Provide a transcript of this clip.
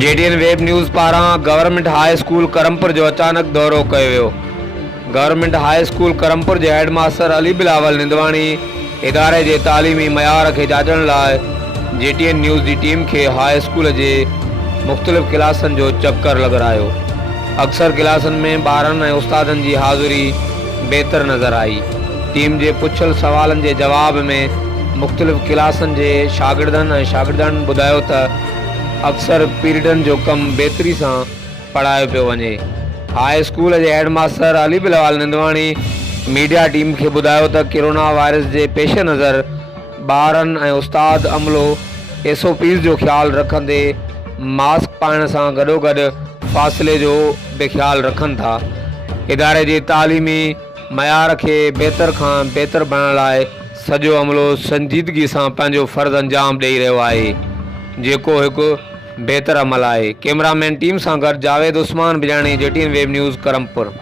जेटीएन web news पारां government high school Karampur जो अचानक दौरो कयो वियो। गवर्नमेंट हाई स्कूल करमपुर जे हेडमास्टर अली बिलावल निंदवाणी इदारे जे तालीमी मयार खे जाचण लाइ जेटीएन न्यूज़ जी टीम खे हाई स्कूल जे मुख़्तलिफ़ क्लासनि जो चक्कर लॻारायो। अक्सर क्लासनि में ॿारनि ऐं उस्तादनि जी हाज़िरी बहितर नज़र आई। टीम जे पुछल सवालनि जे जवाब में मुख़्तलिफ़ क्लासनि जे शागिर्दनि ॿुधायो त अक्सर पीरियडनि जो कमु बहितरी सां पढ़ायो पियो वञे। हाई स्कूल जे headmaster Ali Bilawal Nindwani media team खे ॿुधायो त कोरोना वायरस जे पेश नज़र ॿारनि ऐं उस्ताद अमलो SOPs जो ख़्यालु रखंदे मास्क पाइण सां गॾोगॾु फ़ासिले जो बि ख़्यालु रखनि था। इदारे जे तालीमी मयार खे बहितर खां बहितर बणाइण लाइ सॼो अमलो संजीदगी सां पंहिंजो फ़र्ज़ु अंजाम ॾेई रहियो आहे, जेको हिकु बहितर अमल आहे। कैमरामैन टीम सां गॾु जावेद उस्मान बिजाणी, जेटीएन वेब न्यूज़ करमपुर।